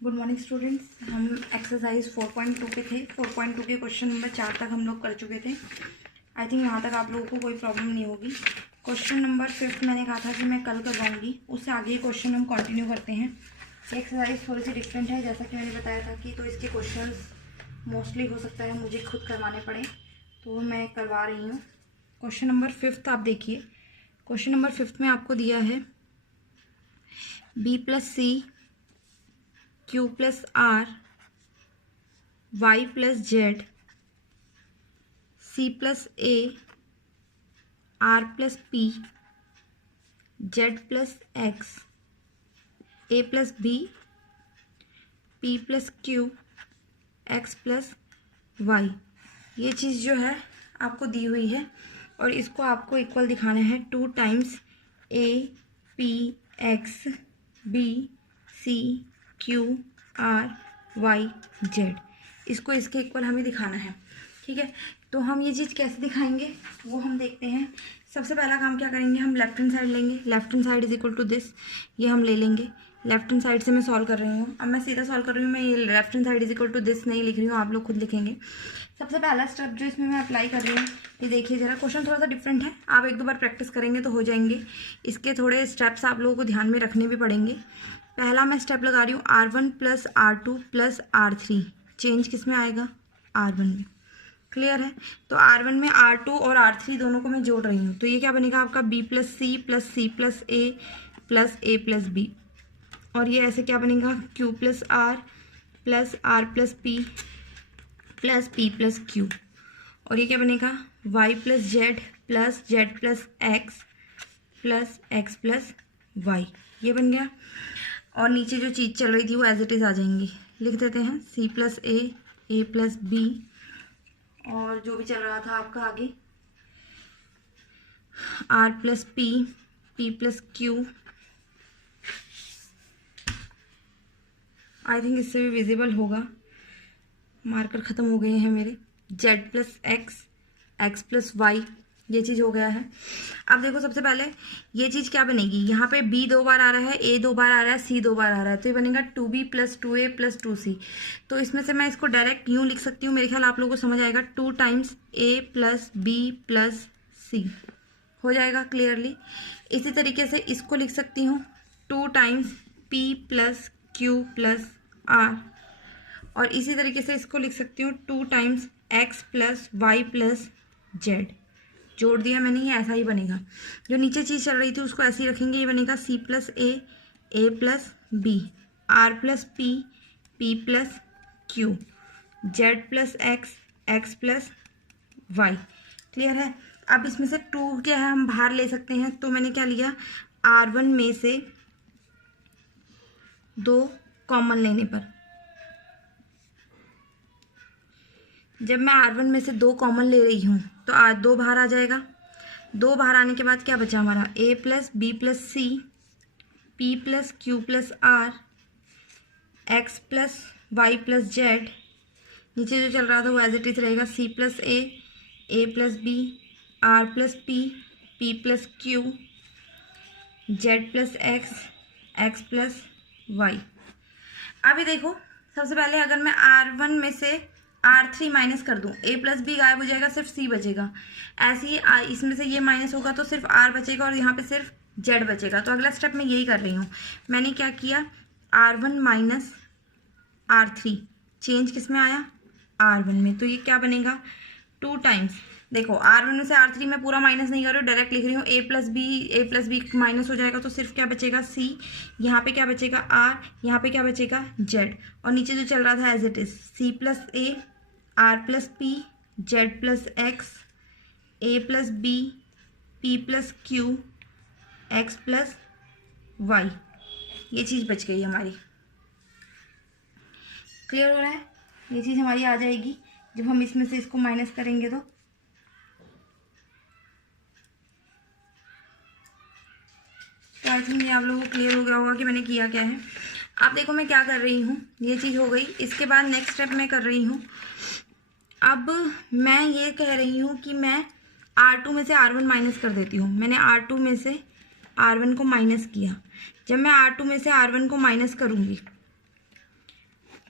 Good morning students. हम exercise 4.2 पे थे। 4.2 के क्वेश्चन नंबर 4 तक हम लोग कर चुके थे। आई थिंक यहाँ तक आप लोगों को कोई प्रॉब्लम नहीं होगी। क्वेश्चन नंबर 5 मैंने कहा था कि मैं कल करवाऊंगी, उससे आगे क्वेश्चन हम कंटिन्यू करते हैं। एक्सरसाइज थोड़ी सी डिफरेंट है, जैसा कि मैंने बताया था कि तो इसके क्वेश्चन मोस्टली हो सकता है मुझे खुद करवाने पड़े, तो मैं करवा रही हूँ। क्वेश्चन नंबर 5 आप देखिए। क्वेश्चन नंबर 5 में आपको दिया है b+c q plus R Y plus Z C plus A R plus P Z plus X A plus B P plus Q X plus Y. ये चीज़ जो है आपको दी हुई है और इसको आपको इक्वल दिखाना है 2 times A P X B C Q R Y Z. इसको इसके इक्वल हमें दिखाना है, ठीक है। तो हम ये चीज़ कैसे दिखाएंगे वो हम देखते हैं। सबसे पहला काम क्या करेंगे, हम लेफ्ट हैंड साइड लेंगे। Left hand side is equal to this, ये हम ले लेंगे। लेफ्ट हैंड साइड से मैं सॉल्व कर रही हूँ। अब मैं सीधा सॉल्व कर रही हूँ, मैं ये left hand side is equal to this नहीं लिख रही हूँ, आप लोग खुद लिखेंगे। सबसे पहला स्टेप जो इसमें मैं अप्लाई कर रही हूँ, ये देखिए ज़रा, क्वेश्चन थोड़ा सा डिफरेंट है, आप एक दो बार प्रैक्टिस करेंगे तो हो जाएंगे। इसके थोड़े स्टेप्स आप लोगों को ध्यान में रखने भी पड़ेंगे। पहला मैं स्टेप लगा रही हूँ R1 plus R2 plus R3। Change किस में आएगा, R1 में। क्लियर है। तो R1 में R2 और R3 दोनों को मैं जोड़ रही हूँ, तो ये क्या बनेगा आपका B plus C plus C plus ए प्लस बी। और ये ऐसे क्या बनेगा Q plus R plus P plus Q. और ये क्या बनेगा Y plus Z plus x plus Y. ये बन गया। और नीचे जो चीज़ चल रही थी वो एज इट इज़ आ जाएंगी। लिख देते हैं C प्लस ए प्लस बी, और जो भी चल रहा था आपका आगे R plus P plus Q. I think इससे भी विजिबल होगा, मार्कर ख़त्म हो गए हैं मेरे। Z plus x plus Y, ये चीज़ हो गया है। अब देखो सबसे पहले ये चीज़ क्या बनेगी, यहाँ पे B 2 बार आ रहा है, A 2 बार आ रहा है, C 2 बार आ रहा है, तो ये बनेगा 2B plus 2A plus 2C। तो इसमें से मैं इसको डायरेक्ट यूँ लिख सकती हूँ, मेरे ख्याल आप लोगों को समझ आएगा। 2 times A plus B plus C हो जाएगा क्लियरली। इसी तरीके से इसको लिख सकती हूँ 2 times P plus Q plus R। और इसी तरीके से इसको लिख सकती हूँ 2 times X plus y plus z. जोड़ दिया मैंने, ये ऐसा ही बनेगा। जो नीचे चीज़ चल रही थी उसको ऐसे ही रखेंगे, ये बनेगा C प्लस ए plus B, R plus P plus Q, Z plus x plus Y. Clear है। अब इसमें से 2 क्या है हम बाहर ले सकते हैं, तो मैंने क्या लिया, R1 में से 2 कॉमन लेने पर, जब मैं R1 में से 2 कॉमन ले रही हूँ तो 2 बाहर आ जाएगा। 2 बाहर आने के बाद क्या बचा हमारा, A plus b plus c p plus q plus r x plus y plus z. नीचे जो चल रहा था वो एज इट इज रहेगा, C प्लस ए plus b r plus P plus Q Z plus x plus y. अभी देखो सबसे पहले अगर मैं R1 में से R3 माइनस कर दूं, A प्लस बी गायब हो जाएगा, सिर्फ C बचेगा। ऐसे ही इसमें से ये माइनस होगा तो सिर्फ R बचेगा और यहाँ पे सिर्फ Z बचेगा। तो अगला स्टेप मैं यही कर रही हूँ। मैंने क्या किया, R1 माइनस R3, चेंज किस में आया, R1 में। तो ये क्या बनेगा 2 टाइम्स, देखो R1 में से R3 में पूरा माइनस नहीं कर रही हूँ, डायरेक्ट लिख रही हूँ। A प्लस बी माइनस हो जाएगा तो सिर्फ क्या बचेगा C, यहाँ पे क्या बचेगा R, यहाँ पे क्या बचेगा Z। और नीचे जो चल रहा था as it is, C plus R plus P z plus x A plus B P plus Q x plus Y. ये चीज़ बच गई हमारी। क्लियर हो रहा है। ये चीज़ हमारी आ जाएगी जब हम इसमें से इसको माइनस करेंगे तो आई थिंक ये आप लोगों को क्लियर हो गया होगा कि मैंने किया क्या है। अब देखो मैं क्या कर रही हूँ, ये चीज़ हो गई। इसके बाद नेक्स्ट स्टेप मैं कर रही हूँ, अब मैं ये कह रही हूँ कि मैं R2 में से R1 माइनस कर देती हूँ। मैंने R2 में से R1 को माइनस किया। जब मैं R2 में से R1 को माइनस करूँगी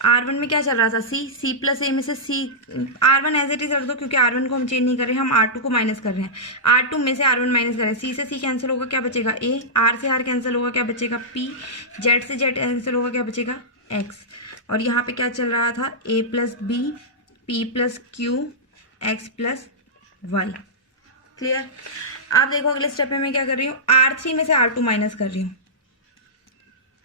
R1 में क्या चल रहा था, C प्लस ए में से C, R1 as it is रख दो क्योंकि R1 को हम चेंज नहीं कर रहे हैं, हम R2 को माइनस कर रहे हैं, R2 में से R1 माइनस कर रहे हैं, C से C कैंसिल होगा क्या बचेगा A, R से R कैंसिल होगा क्या बचेगा P, Z से Z कैंसिल होगा क्या बचेगा X, और यहाँ पे क्या चल रहा था A plus B, P plus Q, X plus Y। Clear. आप देखो अगले स्टेप में मैं क्या कर रही हूँ, R3 में से R2 माइनस कर रही हूँ।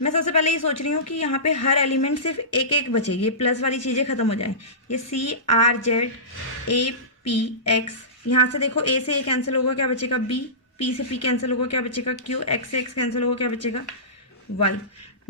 मैं सबसे पहले ये सोच रही हूँ कि यहाँ पे हर एलिमेंट सिर्फ एक एक बचे, ये प्लस वाली चीज़ें खत्म हो जाए, ये C R Z A P X, यहाँ से देखो A से A कैंसिल होगा क्या बचेगा B, P से P कैंसिल होगा क्या बचेगा Q, X से X कैंसिल होगा क्या बचेगा Y।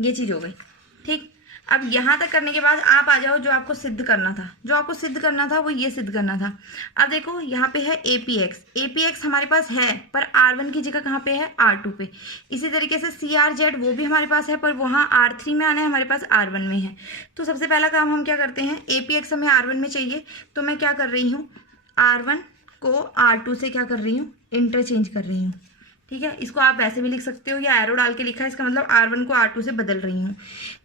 ये चीज़ हो गई। ठीक, अब यहाँ तक करने के बाद आप आ जाओ जो आपको सिद्ध करना था, जो आपको सिद्ध करना था वो ये सिद्ध करना था। अब देखो यहाँ पे है APX हमारे पास है पर R1 की जगह कहाँ पे है R2 पे। इसी तरीके से CRZ वो भी हमारे पास है पर वहाँ R3 में आना है, हमारे पास R1 में है। तो सबसे पहला काम हम क्या करते हैं, APX हमें R1 में चाहिए तो मैं क्या कर रही हूँ, R1 को R2 से क्या कर रही हूँ, इंटरचेंज कर रही हूँ। ठीक है, इसको आप वैसे भी लिख सकते हो या एरो डाल के लिखा है, इसका मतलब R1 को R2 से बदल रही हूँ।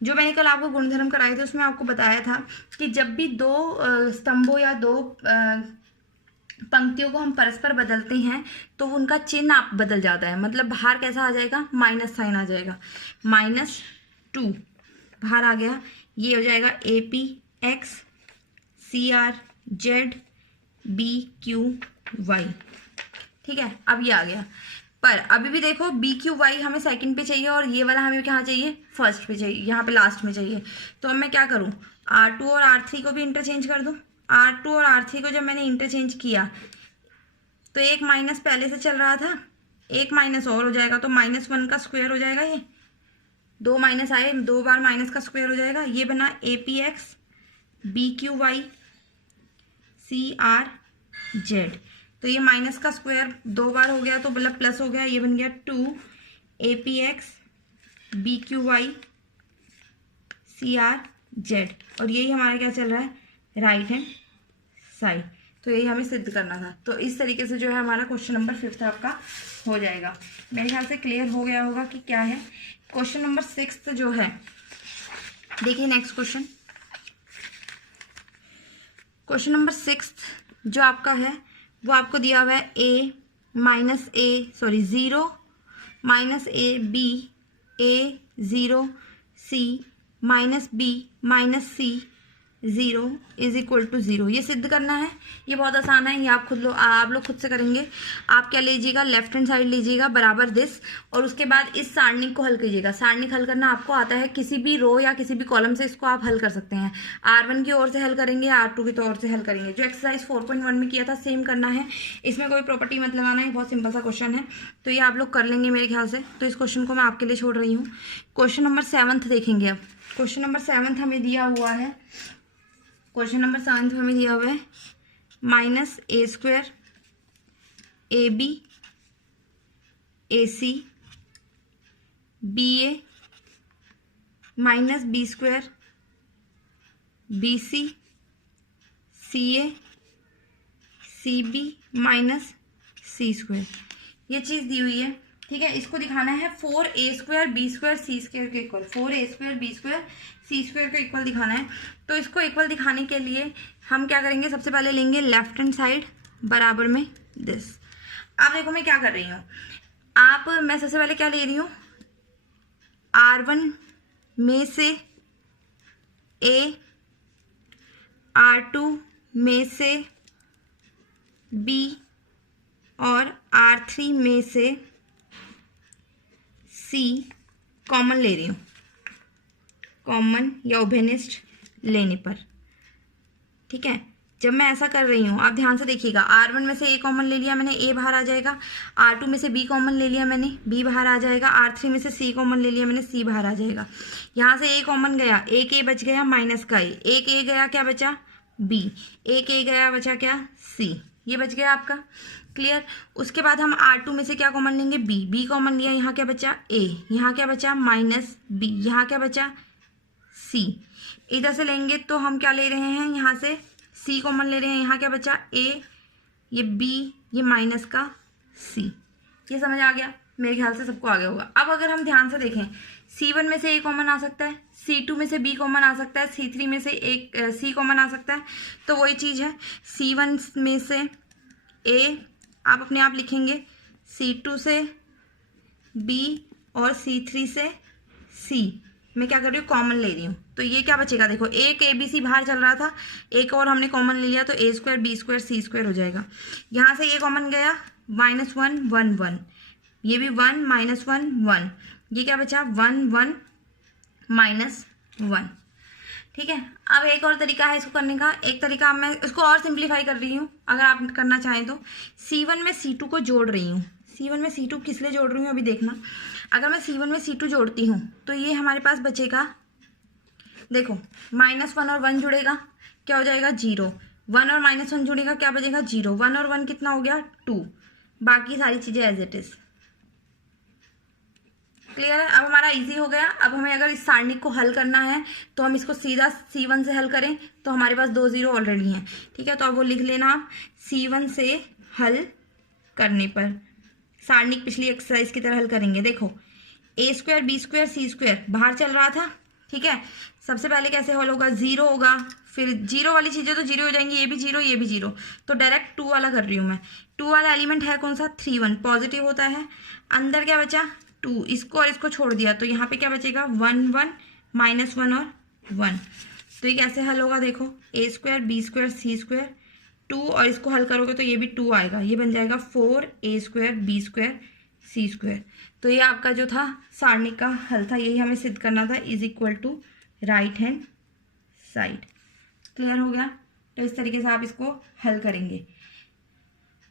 जो मैंने कल आपको गुणधर्म कराए थे उसमें आपको बताया था कि जब भी दो स्तंभों या दो पंक्तियों को हम परस्पर बदलते हैं तो उनका चिन्ह आप बदल जाता है, मतलब बाहर कैसा आ जाएगा, माइनस साइन आ जाएगा, -2 बाहर आ गया, ये हो जाएगा APX CRZ BQY। ठीक है, अब ये आ गया, पर अभी भी देखो BQY हमें सेकंड पे चाहिए और ये वाला हमें कहाँ चाहिए, फर्स्ट पे चाहिए, यहाँ पे लास्ट में चाहिए। तो अब मैं क्या करूँ, R2 और R3 को भी इंटरचेंज कर दूँ। R2 और R3 को जब मैंने इंटरचेंज किया तो एक माइनस पहले से चल रहा था, एक माइनस और हो जाएगा तो -1 का स्क्वायर हो जाएगा, ये दो माइनस आए, 2 बार माइनस का स्क्वायर हो जाएगा, ये बना APX BQY CRZ। तो ये माइनस का स्क्वायर 2 बार हो गया तो मतलब प्लस हो गया, ये बन गया 2 APX BQY CRZ, और यही हमारा क्या चल रहा है, राइट हैंड साइड। तो यही हमें सिद्ध करना था। तो इस तरीके से जो है हमारा क्वेश्चन नंबर 5 आपका हो जाएगा। मेरे ख्याल से क्लियर हो गया होगा कि क्या है। क्वेश्चन नंबर 6 जो है, देखिए नेक्स्ट क्वेश्चन नंबर 6 जो आपका है वो आपको दिया हुआ है A -A 0 -A B A 0 C -B -C 0 is equal to 0। ये सिद्ध करना है, ये बहुत आसान है, ये आप लोग खुद से करेंगे। आप क्या लीजिएगा, लेफ्ट हैंड साइड लीजिएगा बराबर दिस, और उसके बाद इस सारणी को हल कीजिएगा। सारणी हल करना आपको आता है, किसी भी रो या किसी भी कॉलम से इसको आप हल कर सकते हैं। R1 की ओर से हल करेंगे, R2 की ओर से हल करेंगे। जो एक्सरसाइज 4.1 में किया था सेम करना है, इसमें कोई प्रॉपर्टी मत लगाना है, बहुत सिंपल सा क्वेश्चन है। तो ये आप लोग कर लेंगे मेरे ख्याल से। तो इस क्वेश्चन को मैं आपके लिए छोड़ रही हूँ। क्वेश्चन नंबर 7 देखेंगे। अब क्वेश्चन नंबर 7 हमें दिया हुआ है, क्वेश्चन नंबर 7 हमें दिया हुआ है -A² AB AC BA -B² BC CA CB -C²। ये चीज़ दी हुई है। ठीक है, इसको दिखाना है 4A² B² C² के इक्वल, 4A² B² C² के इक्वल दिखाना है। तो इसको इक्वल दिखाने के लिए हम क्या करेंगे, सबसे पहले लेंगे लेफ्ट हैंड साइड बराबर में दिस। अब देखो मैं क्या कर रही हूँ, मैं सबसे पहले क्या ले रही हूँ, R1 में से A, R2 में से B और R3 में से C कॉमन ले रही हूँ, कॉमन या उभयनिष्ठ लेने पर। ठीक है, जब मैं ऐसा कर रही हूँ आप ध्यान से देखिएगा, R1 में से A कॉमन ले लिया मैंने, A बाहर आ जाएगा। R2 में से B कॉमन ले लिया मैंने, B बाहर आ जाएगा। R3 में से C कॉमन ले लिया मैंने, C बाहर आ जाएगा। यहाँ से A कॉमन गया, एक A बच गया माइनस का A, एक A गया क्या बचा B, एक A गया बचा क्या C, ये बच गया आपका। क्लियर। उसके बाद हम R2 में से क्या कॉमन लेंगे, B कॉमन लिया, यहाँ क्या बचा A, यहाँ क्या बचा -B, यहाँ क्या बचा C। इधर से लेंगे तो हम क्या ले रहे हैं, यहाँ से C कॉमन ले रहे हैं, यहाँ क्या बचा A, ये B, ये माइनस का C। ये समझ आ गया, मेरे ख्याल से सबको आ गया होगा। अब अगर हम ध्यान से देखें, C1 में से A कॉमन आ सकता है, C2 में से B कॉमन आ सकता है, C3 में से एक C कॉमन आ सकता है। तो वही चीज़ है, C1 में से A आप अपने आप लिखेंगे, C2 से B और C3 से C मैं क्या कर रही हूँ, कॉमन ले रही हूँ। तो ये क्या बचेगा, देखो एक ABC बाहर चल रहा था, एक और हमने कॉमन ले लिया तो A square B square C square हो जाएगा। यहाँ से A कॉमन गया, -1 1 1, ये भी 1 -1 1, ये क्या बचा 1 1 -1। ठीक है, अब एक और तरीका है इसको करने का। एक तरीका मैं इसको और सिंप्लीफाई कर रही हूँ, अगर आप करना चाहें तो C1 में C2 को जोड़ रही हूँ। C1 में C2 किस लिए जोड़ रही हूँ अभी देखना। अगर मैं C1 में C2 जोड़ती हूँ तो ये हमारे पास बचेगा, देखो -1 और 1 जुड़ेगा, क्या हो जाएगा 0, 1 और -1 जुड़ेगा, क्या बचेगा 0, 1 और 1 कितना हो गया 2, बाकी सारी चीज़ें एज इट इज़। क्लियर है, अब हमारा इजी हो गया। अब हमें अगर इस सारणिक को हल करना है तो हम इसको सीधा C1 से हल करें तो हमारे पास 2 0 ऑलरेडी हैं। ठीक है, तो अब वो लिख लेना आप, C1 से हल करने पर सारणिक पिछली एक्सरसाइज की तरह हल करेंगे। देखो A square B square C square बाहर चल रहा था, ठीक है, सबसे पहले कैसे हल होगा, 0 होगा, फिर 0 वाली चीज़ें तो 0 हो जाएंगी, ये भी 0 ये भी 0, तो डायरेक्ट 2 वाला कर रही हूँ मैं। 2 वाला एलिमेंट है कौन सा, 3 1 पॉजिटिव होता है। अंदर क्या बचा 2, इसको और इसको छोड़ दिया तो यहाँ पे क्या बचेगा 1 1 -1 और 1। तो ये कैसे हल होगा, देखो A square B square C square 2 और इसको हल करोगे तो ये भी 2 आएगा, ये बन जाएगा 4A square B square C square. तो ये आपका जो था सारणिक का हल था, यही हमें सिद्ध करना था, is equal to right hand side. Clear हो गया, तो इस तरीके से आप इसको हल करेंगे।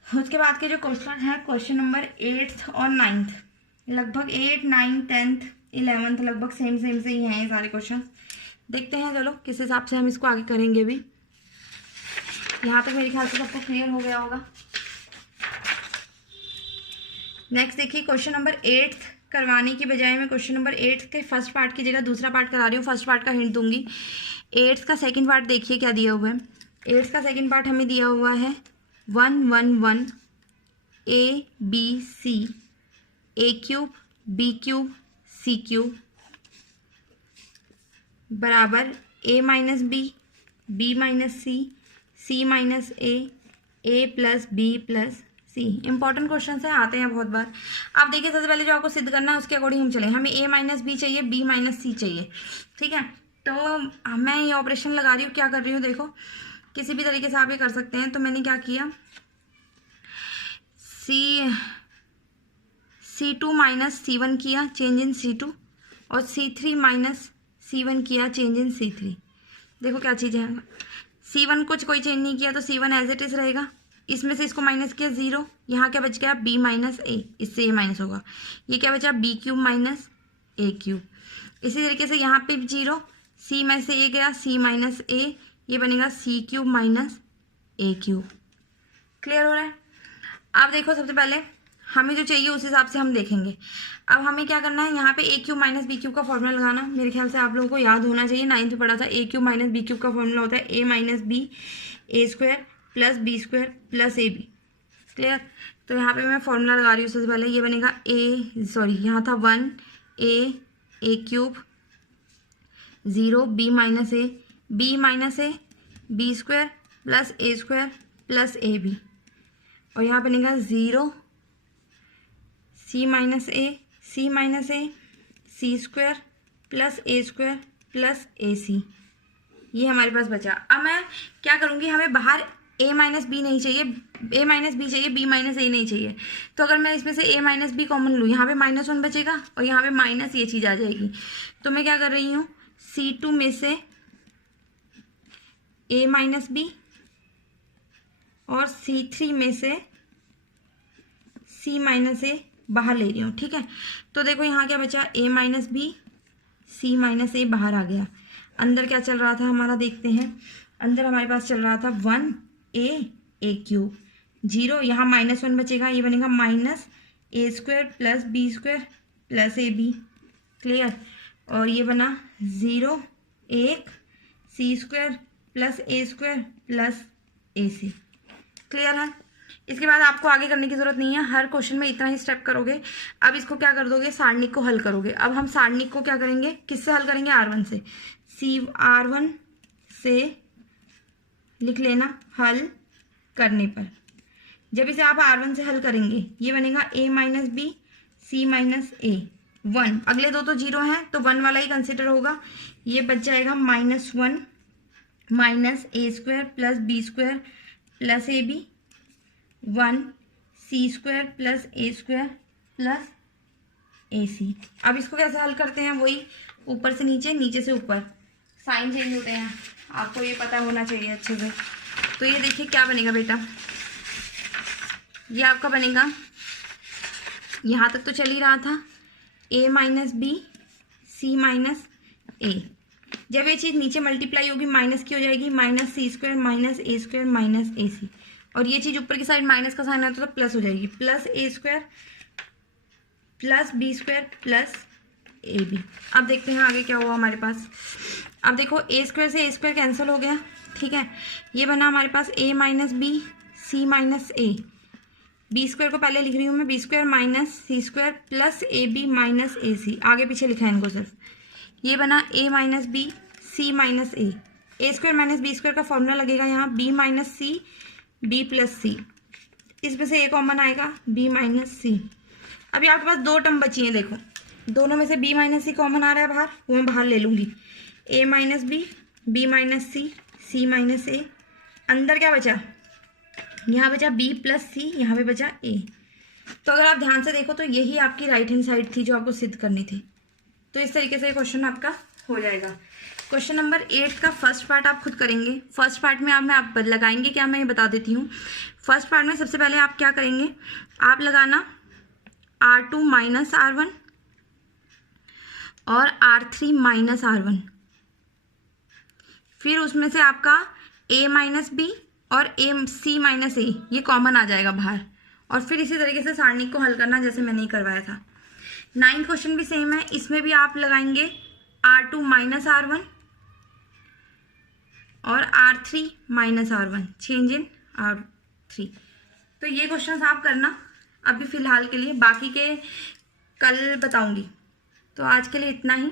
उसके बाद के जो क्वेश्चन है, क्वेश्चन नंबर 8th और 9th, लगभग 8 9 10th 11th लगभग सेम से ही हैं ये सारे क्वेश्चन। देखते हैं चलो किस हिसाब से हम इसको आगे करेंगे भी। यहाँ तक मेरे ख्याल से सबको क्लियर हो गया होगा। नेक्स्ट देखिए, क्वेश्चन नंबर 8th करवाने की बजाय मैं क्वेश्चन नंबर 8th के फर्स्ट पार्ट की जगह दूसरा पार्ट करा रही हूँ। फर्स्ट पार्ट का हिंट दूंगी। 8th का सेकंड पार्ट देखिए क्या दिया हुआ है। 8th का सेकंड पार्ट हमें दिया हुआ है 1 1 1 ABC A³ B³ C³ बराबर A minus B B minus C C minus A plus B plus C। Important question है, आते हैं बहुत बार। आप देखिए सबसे पहले जो आपको सिद्ध करना है उसके अकॉर्डिंग हम चलें। हमें A माइनस B चाहिए, B माइनस C चाहिए, ठीक है। तो मैं ये ऑपरेशन लगा रही हूँ, क्या कर रही हूँ देखो, किसी भी तरीके से आप ये कर सकते हैं। तो मैंने क्या किया, C2 माइनस C1 किया, चेंज इन C2, और C3 माइनस C1 किया, चेंज इन C3। देखो क्या चीज़ है, C1 कुछ कोई चेंज नहीं किया तो C1 एज इट इज़ रहेगा। इसमें से इसको माइनस किया 0, यहाँ क्या बच गया B माइनस A, इससे A माइनस होगा। ये क्या बचा B³ माइनस A³। इसी तरीके से यहाँ पे 0, C में से A गया, C माइनस A, ये बनेगा C³ माइनस A³। क्लियर हो रहा है। अब देखो सबसे पहले हमें जो चाहिए उस हिसाब से हम देखेंगे। अब हमें क्या करना है, यहाँ पे A³ माइनस B³ का फॉर्मूला लगाना। मेरे ख्याल से आप लोगों को याद होना चाहिए, 9th में पढ़ा था। A³ माइनस B³ का फॉर्मूला होता है A minus B A square plus B square plus AB। Clear. तो यहाँ पे मैं फॉर्मूला लगा रही हूँ। सबसे पहले ये बनेगा यहाँ था 1 A³ 0 B minus A B square plus A square plus AB, और यहाँ बनेगा 0 C minus A C square plus A square plus AC। ये हमारे पास बचा। अब मैं क्या करूँगी, हमें बाहर A माइनस B नहीं चाहिए, A माइनस B चाहिए, B माइनस A नहीं चाहिए। तो अगर मैं इसमें से A माइनस B कॉमन लूँ, यहाँ पे -1 बचेगा और यहाँ पे माइनस ये चीज़ आ जाएगी। तो मैं क्या कर रही हूँ, C2 में से A माइनस B और C3 में से C माइनस A बाहर ले रही हूँ, ठीक है। तो देखो यहाँ क्या बचा, A minus B C minus A बाहर आ गया। अंदर क्या चल रहा था हमारा, देखते हैं। अंदर हमारे पास चल रहा था 1 A³ 0, यहाँ -1 बचेगा, ये बनेगा minus A square plus B square plus AB। Clear. और ये बना 0 1 C square plus A square plus AC। Clear है। इसके बाद आपको आगे करने की जरूरत नहीं है, हर क्वेश्चन में इतना ही स्टेप करोगे। अब इसको क्या कर दोगे, सारणिक को हल करोगे। अब हम सारणिक को क्या करेंगे, किससे हल करेंगे, R1 से। R1 से लिख लेना हल करने पर। जब इसे आप R1 से हल करेंगे ये बनेगा a minus B C minus A 1। अगले दो तो जीरो हैं तो 1 वाला ही कंसिडर होगा। ये बच जाएगा -1 minus A square plus B square plus A B 1 C square plus A square plus A C. अब इसको कैसे हल करते हैं, वही ऊपर से नीचे, नीचे से ऊपर, साइन चेंज होते हैं, आपको ये पता होना चाहिए अच्छे से। तो ये देखिए क्या बनेगा बेटा, ये आपका बनेगा, यहाँ तक तो चल ही रहा था, a minus B C minus A. जब ये चीज़ नीचे मल्टीप्लाई होगी माइनस की हो जाएगी, minus C square minus A square minus A सी। और ये चीज़ ऊपर की साइड माइनस का साइन आता है तो प्लस हो जाएगी, प्लस ए square plus B square plus ए बी। अब देखते हैं आगे क्या हुआ हमारे पास। अब देखो ए स्क्वायर से ए स्क्वायर कैंसिल हो गया, ठीक है। ये बना हमारे पास a minus B C minus A. B square को पहले लिख रही हूँ मैं, B square minus C square plus A B minus A C, आगे पीछे लिखा है इनको सिर्फ। ये बना a minus B C minus A square minus B square का फॉर्मूला लगेगा यहाँ, b minus C B plus C, इसमें से a कॉमन आएगा b माइनस सी। अभी आपके पास दो टर्म बची हैं, देखो दोनों में से b माइनस सी कॉमन आ रहा है बाहर, वो मैं बाहर ले लूँगी। a minus B minus C minus A, अंदर क्या बचा, यहाँ बचा b प्लस सी, यहाँ पे बचा a। तो अगर आप ध्यान से देखो तो यही आपकी राइट हैंड साइड थी जो आपको सिद्ध करनी थी। तो इस तरीके से क्वेश्चन आपका हो जाएगा। क्वेश्चन नंबर 8 का फर्स्ट पार्ट आप खुद करेंगे। फर्स्ट पार्ट में आप लगाएंगे क्या, मैं ये बता देती हूँ। फर्स्ट पार्ट में सबसे पहले आप क्या करेंगे, आप लगाना R2 माइनस R1 और R3 माइनस R1। फिर उसमें से आपका a माइनस बी और सी माइनस ए ये कॉमन आ जाएगा बाहर। और फिर इसी तरीके से सारणी को हल करना जैसे मैंने ही करवाया था। 9th क्वेश्चन भी सेम है, इसमें भी आप लगाएंगे R2 माइनस R1 और R3 minus R1, change in R3। तो ये क्वेश्चन आप करना अभी फ़िलहाल के लिए, बाकी के कल बताऊंगी। तो आज के लिए इतना ही।